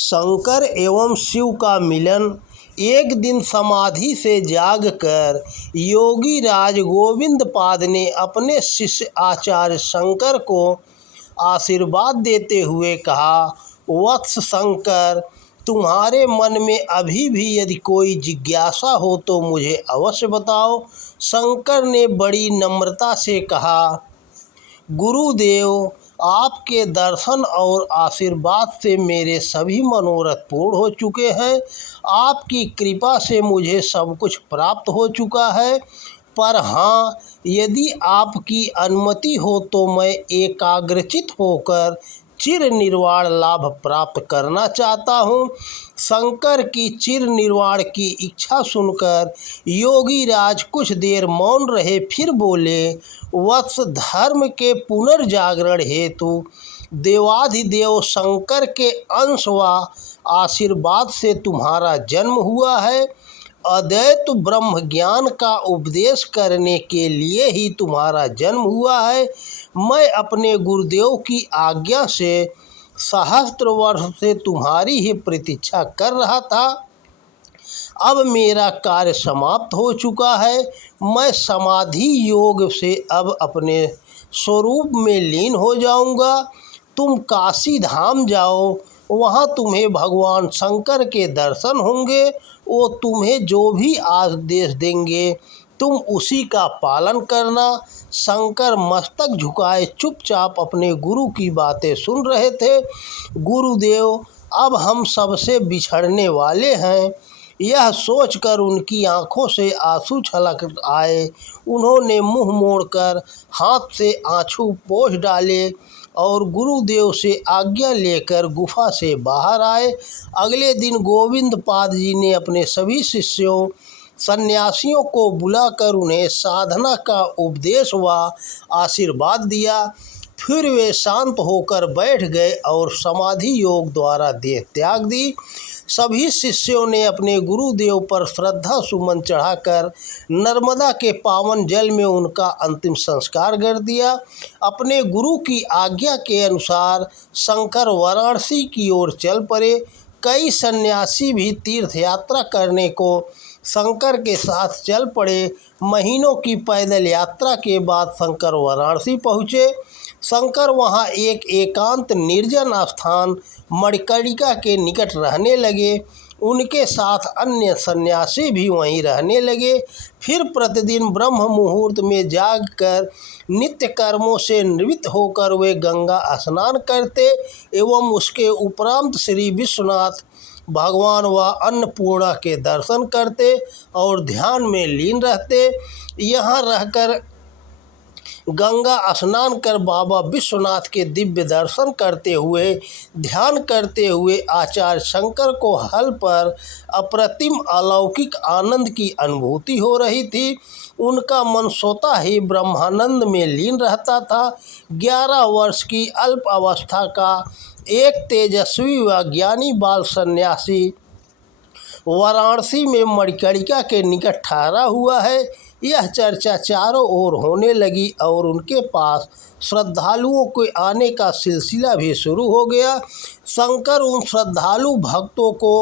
शंकर एवं शिव का मिलन। एक दिन समाधि से जागकर योगी राज गोविंद पाद ने अपने शिष्य आचार्य शंकर को आशीर्वाद देते हुए कहा, वत्स शंकर, तुम्हारे मन में अभी भी यदि कोई जिज्ञासा हो तो मुझे अवश्य बताओ। शंकर ने बड़ी नम्रता से कहा, गुरुदेव, आपके दर्शन और आशीर्वाद से मेरे सभी मनोरथ पूर्ण हो चुके हैं। आपकी कृपा से मुझे सब कुछ प्राप्त हो चुका है। पर हाँ, यदि आपकी अनुमति हो तो मैं एकाग्रचित होकर चिर निर्वाण लाभ प्राप्त करना चाहता हूँ। शंकर की चिर निर्वाण की इच्छा सुनकर योगी राज कुछ देर मौन रहे, फिर बोले, वत्स, धर्म के पुनर्जागरण हेतु देवाधिदेव शंकर के अंश व आशीर्वाद से तुम्हारा जन्म हुआ है। अद्वैत ब्रह्म ज्ञान का उपदेश करने के लिए ही तुम्हारा जन्म हुआ है। मैं अपने गुरुदेव की आज्ञा से सहस्त्र वर्ष से तुम्हारी ही प्रतीक्षा कर रहा था। अब मेरा कार्य समाप्त हो चुका है। मैं समाधि योग से अब अपने स्वरूप में लीन हो जाऊंगा। तुम काशी धाम जाओ, वहाँ तुम्हें भगवान शंकर के दर्शन होंगे। वो तुम्हें जो भी आदेश देंगे तुम उसी का पालन करना। शंकर मस्तक झुकाए चुपचाप अपने गुरु की बातें सुन रहे थे। गुरुदेव, अब हम सबसे बिछड़ने वाले हैं, यह सोचकर उनकी आंखों से आंसू छलक आए। उन्होंने मुंह मोड़कर हाथ से आंसू पोंछ डाले और गुरुदेव से आज्ञा लेकर गुफा से बाहर आए। अगले दिन गोविंद पाद जी ने अपने सभी शिष्यों सन्यासियों को बुलाकर उन्हें साधना का उपदेश व आशीर्वाद दिया। फिर वे शांत होकर बैठ गए और समाधि योग द्वारा देह त्याग दी। सभी शिष्यों ने अपने गुरुदेव पर श्रद्धा सुमन चढ़ाकर नर्मदा के पावन जल में उनका अंतिम संस्कार कर दिया। अपने गुरु की आज्ञा के अनुसार शंकर वाराणसी की ओर चल पड़े। कई सन्यासी भी तीर्थ यात्रा करने को शंकर के साथ चल पड़े। महीनों की पैदल यात्रा के बाद शंकर वाराणसी पहुँचे। शंकर वहाँ एक एकांत निर्जन स्थान मणिकर्णिका के निकट रहने लगे। उनके साथ अन्य सन्यासी भी वहीं रहने लगे। फिर प्रतिदिन ब्रह्म मुहूर्त में जागकर नित्य कर्मों से निवृत्त होकर वे गंगा स्नान करते एवं उसके उपरांत श्री विश्वनाथ भगवान व अन्नपूर्णा के दर्शन करते और ध्यान में लीन रहते। यहाँ रहकर गंगा स्नान कर बाबा विश्वनाथ के दिव्य दर्शन करते हुए ध्यान करते हुए आचार्य शंकर को हल पर अप्रतिम अलौकिक आनंद की अनुभूति हो रही थी। उनका मन स्वतः ही ब्रह्मानंद में लीन रहता था। 11 वर्ष की अल्प अवस्था का एक तेजस्वी व ज्ञानी बाल सन्यासी वाराणसी में मणिकर्णिका के निकट ठहरा हुआ है। यह चर्चा चारों ओर होने लगी और उनके पास श्रद्धालुओं के आने का सिलसिला भी शुरू हो गया। शंकर उन श्रद्धालु भक्तों को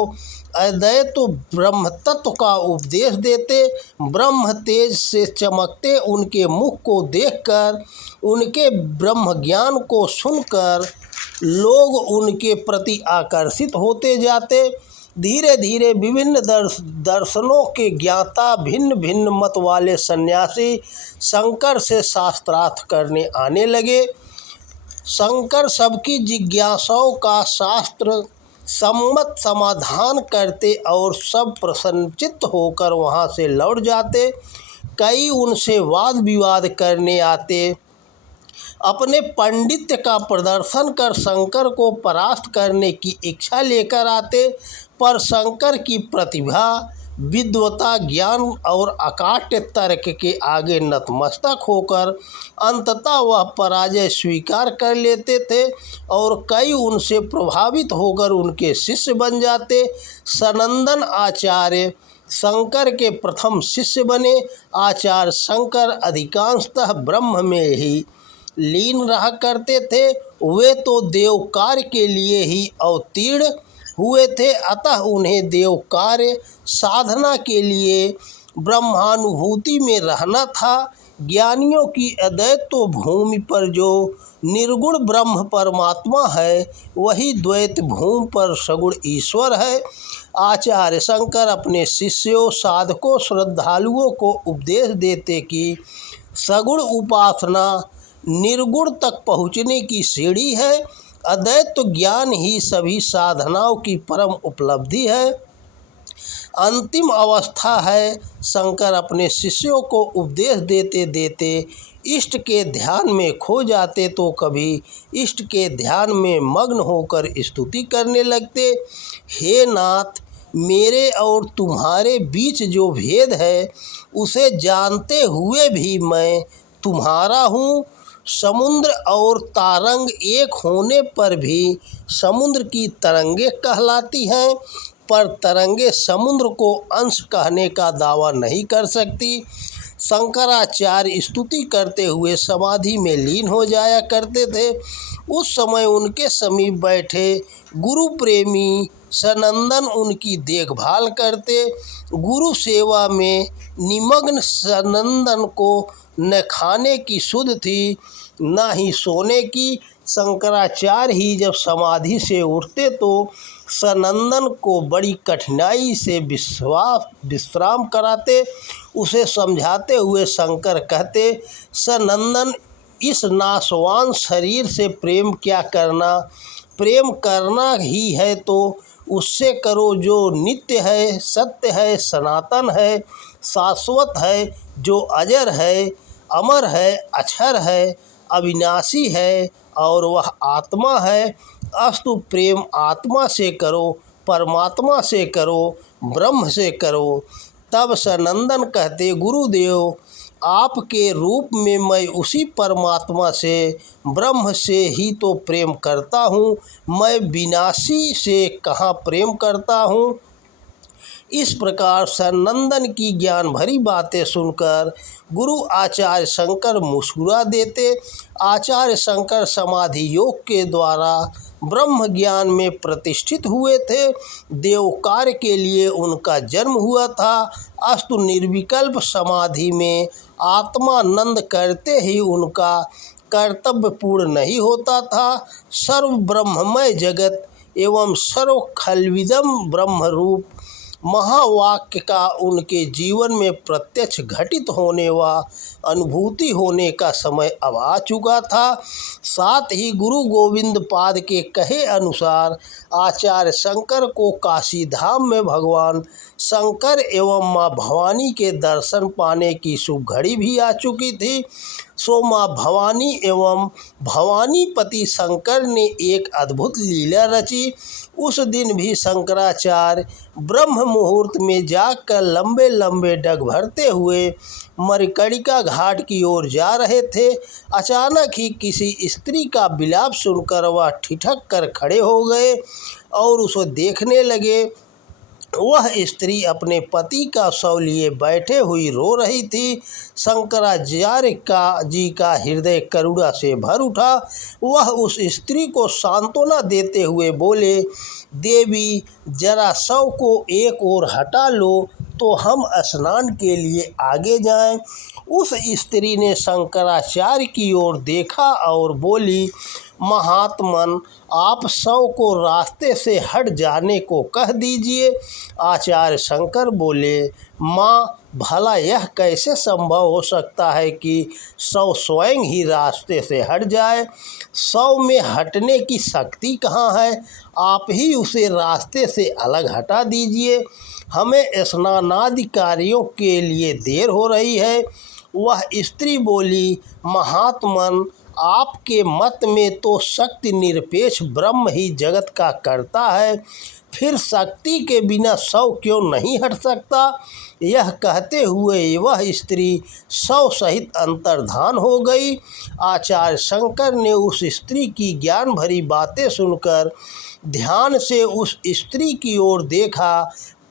अद्वैत ब्रह्म तत्व का उपदेश देते। ब्रह्म तेज से चमकते उनके मुख को देखकर, उनके ब्रह्म ज्ञान को सुनकर लोग उनके प्रति आकर्षित होते जाते। धीरे धीरे विभिन्न दर्शनों के ज्ञाता भिन्न भिन्न मत वाले सन्यासी शंकर से शास्त्रार्थ करने आने लगे। शंकर सबकी जिज्ञासाओं का शास्त्र सम्मत समाधान करते और सब प्रसन्नचित्त होकर वहाँ से लौट जाते। कई उनसे वाद विवाद करने आते। अपने पांडित्य का प्रदर्शन कर शंकर को परास्त करने की इच्छा लेकर आते, पर शंकर की प्रतिभा, विद्वता, ज्ञान और अकाट्य तर्क के आगे नतमस्तक होकर अंततः वह पराजय स्वीकार कर लेते थे और कई उनसे प्रभावित होकर उनके शिष्य बन जाते। सनंदन आचार्य शंकर के प्रथम शिष्य बने। आचार्य शंकर अधिकांशतः ब्रह्म में ही लीन रहा करते थे। वे तो देव कार्य के लिए ही अवतीर्ण हुए थे, अतः उन्हें देव कार्य साधना के लिए ब्रह्मानुभूति में रहना था। ज्ञानियों की अद्वैत भूमि पर जो निर्गुण ब्रह्म परमात्मा है, वही द्वैत भूमि पर सगुण ईश्वर है। आचार्य शंकर अपने शिष्यों, साधकों, श्रद्धालुओं को उपदेश देते कि सगुण उपासना निर्गुण तक पहुँचने की सीढ़ी है। अद्वैत ज्ञान ही सभी साधनाओं की परम उपलब्धि है, अंतिम अवस्था है। शंकर अपने शिष्यों को उपदेश देते देते इष्ट के ध्यान में खो जाते तो कभी इष्ट के ध्यान में मग्न होकर स्तुति करने लगते। हे नाथ, मेरे और तुम्हारे बीच जो भेद है उसे जानते हुए भी मैं तुम्हारा हूँ। समुद्र और तारंग एक होने पर भी समुद्र की तरंगे कहलाती हैं, पर तरंगे समुद्र को अंश कहने का दावा नहीं कर सकती। शंकराचार्य स्तुति करते हुए समाधि में लीन हो जाया करते थे। उस समय उनके समीप बैठे गुरु प्रेमी सनंदन उनकी देखभाल करते। गुरु सेवा में निमग्न सनंदन को न खाने की सुध थी, न ही सोने की। शंकराचार्य ही जब समाधि से उठते तो सनंदन को बड़ी कठिनाई से विश्राम कराते। उसे समझाते हुए शंकर कहते, सनंदन, इस नाशवान शरीर से प्रेम क्या करना? प्रेम करना ही है तो उससे करो जो नित्य है, सत्य है, सनातन है, शाश्वत है, जो अजर है, अमर है, अक्षर है, अविनाशी है और वह आत्मा है। अस्तु, प्रेम आत्मा से करो, परमात्मा से करो, ब्रह्म से करो। तब सनंदन कहते, गुरुदेव, आपके रूप में मैं उसी परमात्मा से, ब्रह्म से ही तो प्रेम करता हूँ। मैं विनाशी से कहाँ प्रेम करता हूँ। इस प्रकार सनंदन की ज्ञान भरी बातें सुनकर गुरु आचार्य शंकर मुस्कुरा देते। आचार्य शंकर समाधि योग के द्वारा ब्रह्म ज्ञान में प्रतिष्ठित हुए थे। देव कार्य के लिए उनका जन्म हुआ था। अस्तु, निर्विकल्प समाधि में आत्मानंद करते ही उनका कर्तव्य पूर्ण नहीं होता था। सर्व ब्रह्ममय जगत एवं सर्व खलविदम ब्रह्म रूप महावाक्य का उनके जीवन में प्रत्यक्ष घटित होने व अनुभूति होने का समय अब आ चुका था। साथ ही गुरु गोविंद पाद के कहे अनुसार आचार्य शंकर को काशी धाम में भगवान शंकर एवं माँ भवानी के दर्शन पाने की शुभ घड़ी भी आ चुकी थी। सो माँ भवानी एवं भवानीपति शंकर ने एक अद्भुत लीला रची। उस दिन भी शंकराचार्य ब्रह्म मुहूर्त में जाकर लंबे लंबे डग भरते हुए मरिकड़िका घाट की ओर जा रहे थे। अचानक ही किसी स्त्री का विलाप सुनकर वह ठिठक कर खड़े हो गए और उसे देखने लगे। वह स्त्री अपने पति का शव लिए बैठे हुई रो रही थी। शंकराचार्य जी का हृदय करुणा से भर उठा। वह उस स्त्री को सांत्वना देते हुए बोले, देवी, जरा शव को एक ओर हटा लो तो हम स्नान के लिए आगे जाएं। उस स्त्री ने शंकराचार्य की ओर देखा और बोली, महात्मन, आप शव को रास्ते से हट जाने को कह दीजिए। आचार्य शंकर बोले, माँ, भला यह कैसे संभव हो सकता है कि शव स्वयं ही रास्ते से हट जाए? शव में हटने की शक्ति कहाँ है? आप ही उसे रास्ते से अलग हटा दीजिए। हमें स्नानादि कार्यों के लिए देर हो रही है। वह स्त्री बोली, महात्मन, आपके मत में तो शक्ति निरपेक्ष ब्रह्म ही जगत का कर्ता है, फिर शक्ति के बिना शव क्यों नहीं हट सकता? यह कहते हुए वह स्त्री शव सहित अंतर्धान हो गई। आचार्य शंकर ने उस स्त्री की ज्ञान भरी बातें सुनकर ध्यान से उस स्त्री की ओर देखा,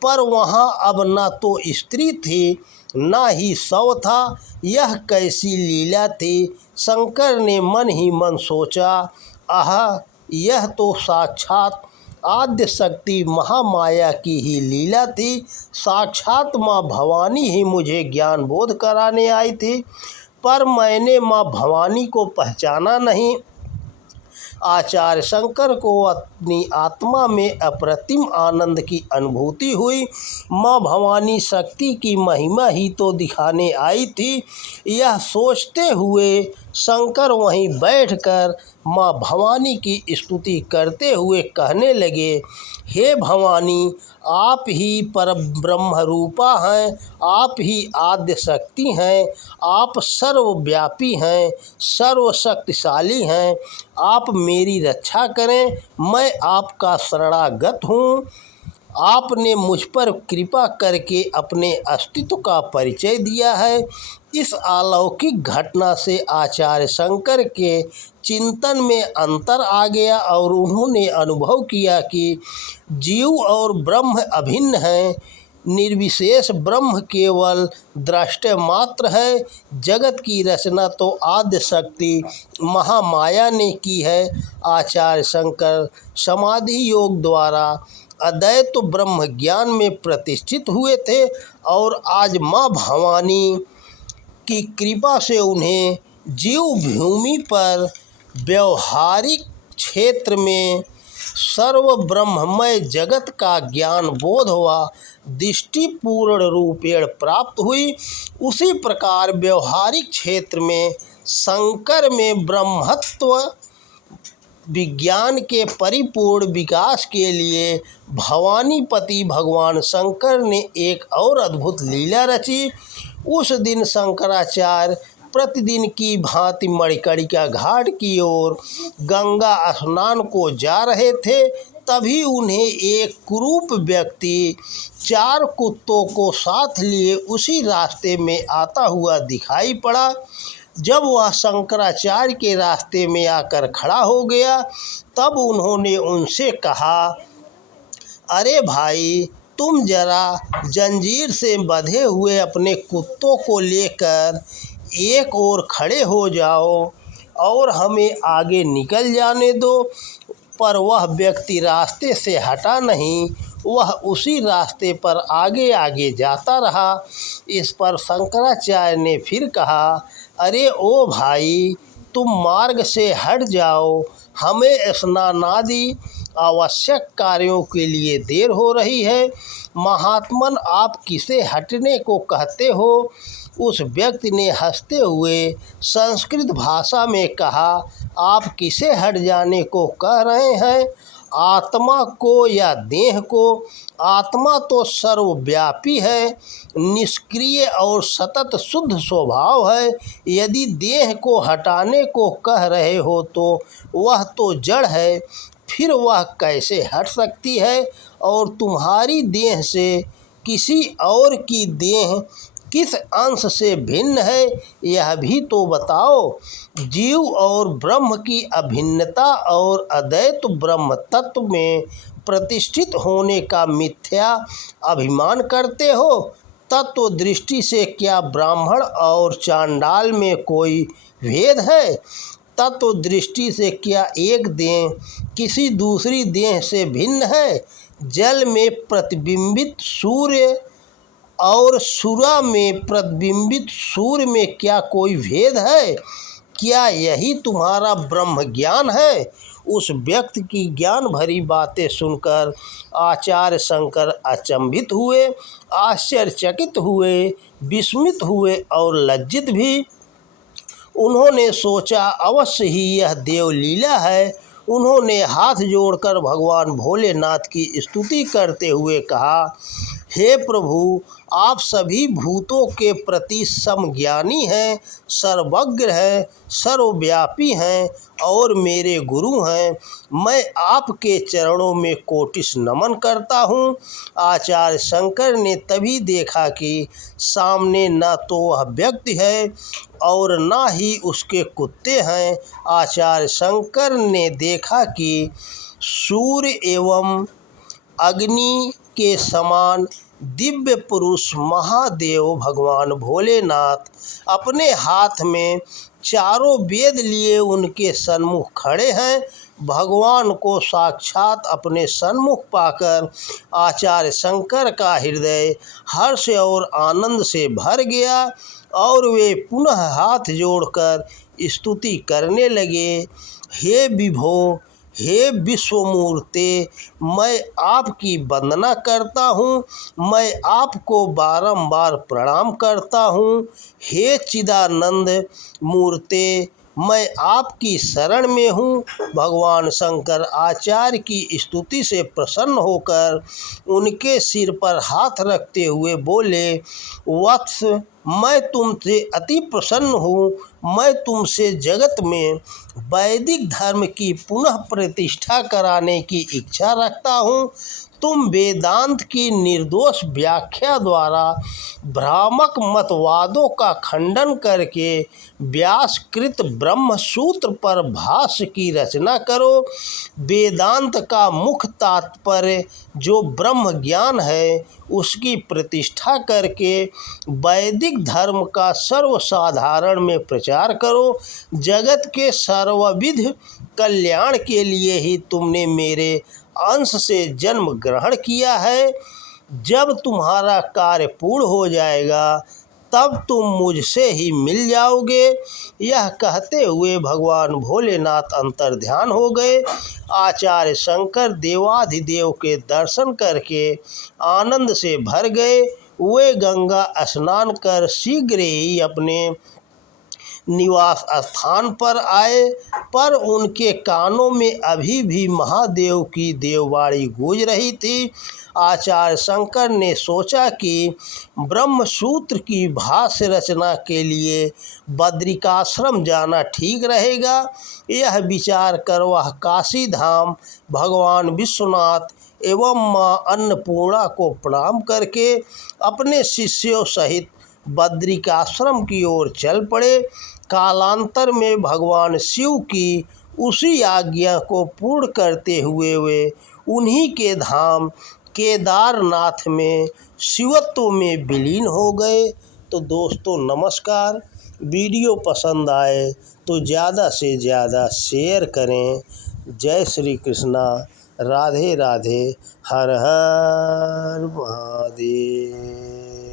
पर वहाँ अब न तो स्त्री थी न ही शव था। यह कैसी लीला थी? शंकर ने मन ही मन सोचा, आह, यह तो साक्षात आद्य शक्ति महामाया की ही लीला थी। साक्षात माँ भवानी ही मुझे ज्ञान बोध कराने आई थी, पर मैंने माँ भवानी को पहचाना नहीं। आचार्य शंकर को अपनी आत्मा में अप्रतिम आनंद की अनुभूति हुई। माँ भवानी शक्ति की महिमा ही तो दिखाने आई थी। यह सोचते हुए शंकर वहीं बैठकर माँ भवानी की स्तुति करते हुए कहने लगे, हे भवानी, आप ही परब्रह्म रूपा हैं, आप ही आद्य शक्ति हैं, आप सर्वव्यापी हैं, सर्वशक्तिशाली हैं। आप मेरी रक्षा करें, मैं आपका शरणागत हूँ। आपने मुझ पर कृपा करके अपने अस्तित्व का परिचय दिया है। इस अलौकिक घटना से आचार्य शंकर के चिंतन में अंतर आ गया और उन्होंने अनुभव किया कि जीव और ब्रह्म अभिन्न हैं। निर्विशेष ब्रह्म केवल दृष्टि मात्र है। जगत की रचना तो आद्य शक्ति महामाया ने की है। आचार्य शंकर समाधि योग द्वारा अद्वैत ब्रह्म ज्ञान में प्रतिष्ठित हुए थे और आज माँ भवानी की कृपा से उन्हें जीव भूमि पर व्यवहारिक क्षेत्र में सर्व ब्रह्ममय जगत का ज्ञान बोध हुआ, दृष्टि पूर्ण रूपेण प्राप्त हुई। उसी प्रकार व्यवहारिक क्षेत्र में शंकर में ब्रह्मत्व विज्ञान के परिपूर्ण विकास के लिए भवानीपति भगवान शंकर ने एक और अद्भुत लीला रची। उस दिन शंकराचार्य प्रतिदिन की भांति मणिकर्णिका घाट की ओर गंगा स्नान को जा रहे थे। तभी उन्हें एक कुरूप व्यक्ति 4 कुत्तों को साथ लिए उसी रास्ते में आता हुआ दिखाई पड़ा। जब वह शंकराचार्य के रास्ते में आकर खड़ा हो गया, तब उन्होंने उनसे कहा, अरे भाई, तुम जरा जंजीर से बंधे हुए अपने कुत्तों को लेकर एक ओर खड़े हो जाओ और हमें आगे निकल जाने दो। पर वह व्यक्ति रास्ते से हटा नहीं, वह उसी रास्ते पर आगे आगे जाता रहा। इस पर शंकराचार्य ने फिर कहा, अरे ओ भाई, तुम मार्ग से हट जाओ, हमें स्नानादि आवश्यक कार्यों के लिए देर हो रही है। महात्मन, आप किसे हटने को कहते हो? उस व्यक्ति ने हंसते हुए संस्कृत भाषा में कहा, आप किसे हट जाने को कह रहे हैं? आत्मा को या देह को? आत्मा तो सर्वव्यापी है, निष्क्रिय और सतत शुद्ध स्वभाव है। यदि देह को हटाने को कह रहे हो तो वह तो जड़ है, फिर वह कैसे हट सकती है? और तुम्हारी देह से किसी और की देह किस अंश से भिन्न है, यह भी तो बताओ। जीव और ब्रह्म की अभिन्नता और अद्वैत ब्रह्म तत्व में प्रतिष्ठित होने का मिथ्या अभिमान करते हो। तत्व दृष्टि से क्या ब्राह्मण और चांडाल में कोई भेद है? तत्व दृष्टि से क्या एक देह किसी दूसरी देह से भिन्न है? जल में प्रतिबिंबित सूर्य और सुरा में प्रतिबिंबित सूर्य में क्या कोई भेद है? क्या यही तुम्हारा ब्रह्म ज्ञान है? उस व्यक्ति की ज्ञान भरी बातें सुनकर आचार्य शंकर अचंभित हुए, आश्चर्यचकित हुए, विस्मित हुए और लज्जित भी। उन्होंने सोचा, अवश्य ही यह देवलीला है। उन्होंने हाथ जोड़कर भगवान भोलेनाथ की स्तुति करते हुए कहा, हे प्रभु, आप सभी भूतों के प्रति समज्ञानी हैं, सर्वज्ञ हैं, सर्वव्यापी हैं और मेरे गुरु हैं। मैं आपके चरणों में कोटिश नमन करता हूँ। आचार्य शंकर ने तभी देखा कि सामने न तो वह व्यक्ति है और न ही उसके कुत्ते हैं। आचार्य शंकर ने देखा कि सूर्य एवं अग्नि के समान दिव्य पुरुष महादेव भगवान भोलेनाथ अपने हाथ में चारों वेद लिए उनके सन्मुख खड़े हैं। भगवान को साक्षात अपने सन्मुख पाकर आचार्य शंकर का हृदय हर्ष और आनंद से भर गया और वे पुनः हाथ जोड़कर स्तुति करने लगे। हे विभो, हे विश्वमूर्ते, मैं आपकी वंदना करता हूँ, मैं आपको बारंबार प्रणाम करता हूँ। हे चिदानंद मूर्ते, मैं आपकी शरण में हूँ। भगवान शंकर आचार्य की स्तुति से प्रसन्न होकर उनके सिर पर हाथ रखते हुए बोले, वत्स, मैं तुमसे अति प्रसन्न हूँ। मैं तुमसे जगत में वैदिक धर्म की पुनः प्रतिष्ठा कराने की इच्छा रखता हूँ। तुम वेदांत की निर्दोष व्याख्या द्वारा भ्रामक मतवादों का खंडन करके व्यासकृत ब्रह्म सूत्र पर भाष्य की रचना करो। वेदांत का मुख्य तात्पर्य जो ब्रह्म ज्ञान है उसकी प्रतिष्ठा करके वैदिक धर्म का सर्वसाधारण में प्रचार करो। जगत के सर्वविध कल्याण के लिए ही तुमने मेरे अंश से जन्म ग्रहण किया है। जब तुम्हारा कार्य पूर्ण हो जाएगा तब तुम मुझसे ही मिल जाओगे। यह कहते हुए भगवान भोलेनाथ अंतर्ध्यान हो गए। आचार्य शंकर देवाधिदेव के दर्शन करके आनंद से भर गए। वे गंगा स्नान कर शीघ्र ही अपने निवास स्थान पर आए, पर उनके कानों में अभी भी महादेव की देववाणी गूंज रही थी। आचार्य शंकर ने सोचा कि ब्रह्मसूत्र की भाष्य रचना के लिए बद्रिकाश्रम जाना ठीक रहेगा। यह विचार कर वह काशी धाम भगवान विश्वनाथ एवं माँ अन्नपूर्णा को प्रणाम करके अपने शिष्यों सहित बद्रिकाश्रम की ओर चल पड़े। कालांतर में भगवान शिव की उसी आज्ञा को पूर्ण करते हुए वे उन्हीं के धाम केदारनाथ में शिवत्व में विलीन हो गए। तो दोस्तों नमस्कार, वीडियो पसंद आए तो ज़्यादा से ज़्यादा शेयर करें। जय श्री कृष्णा, राधे राधे, हर हर महादेव।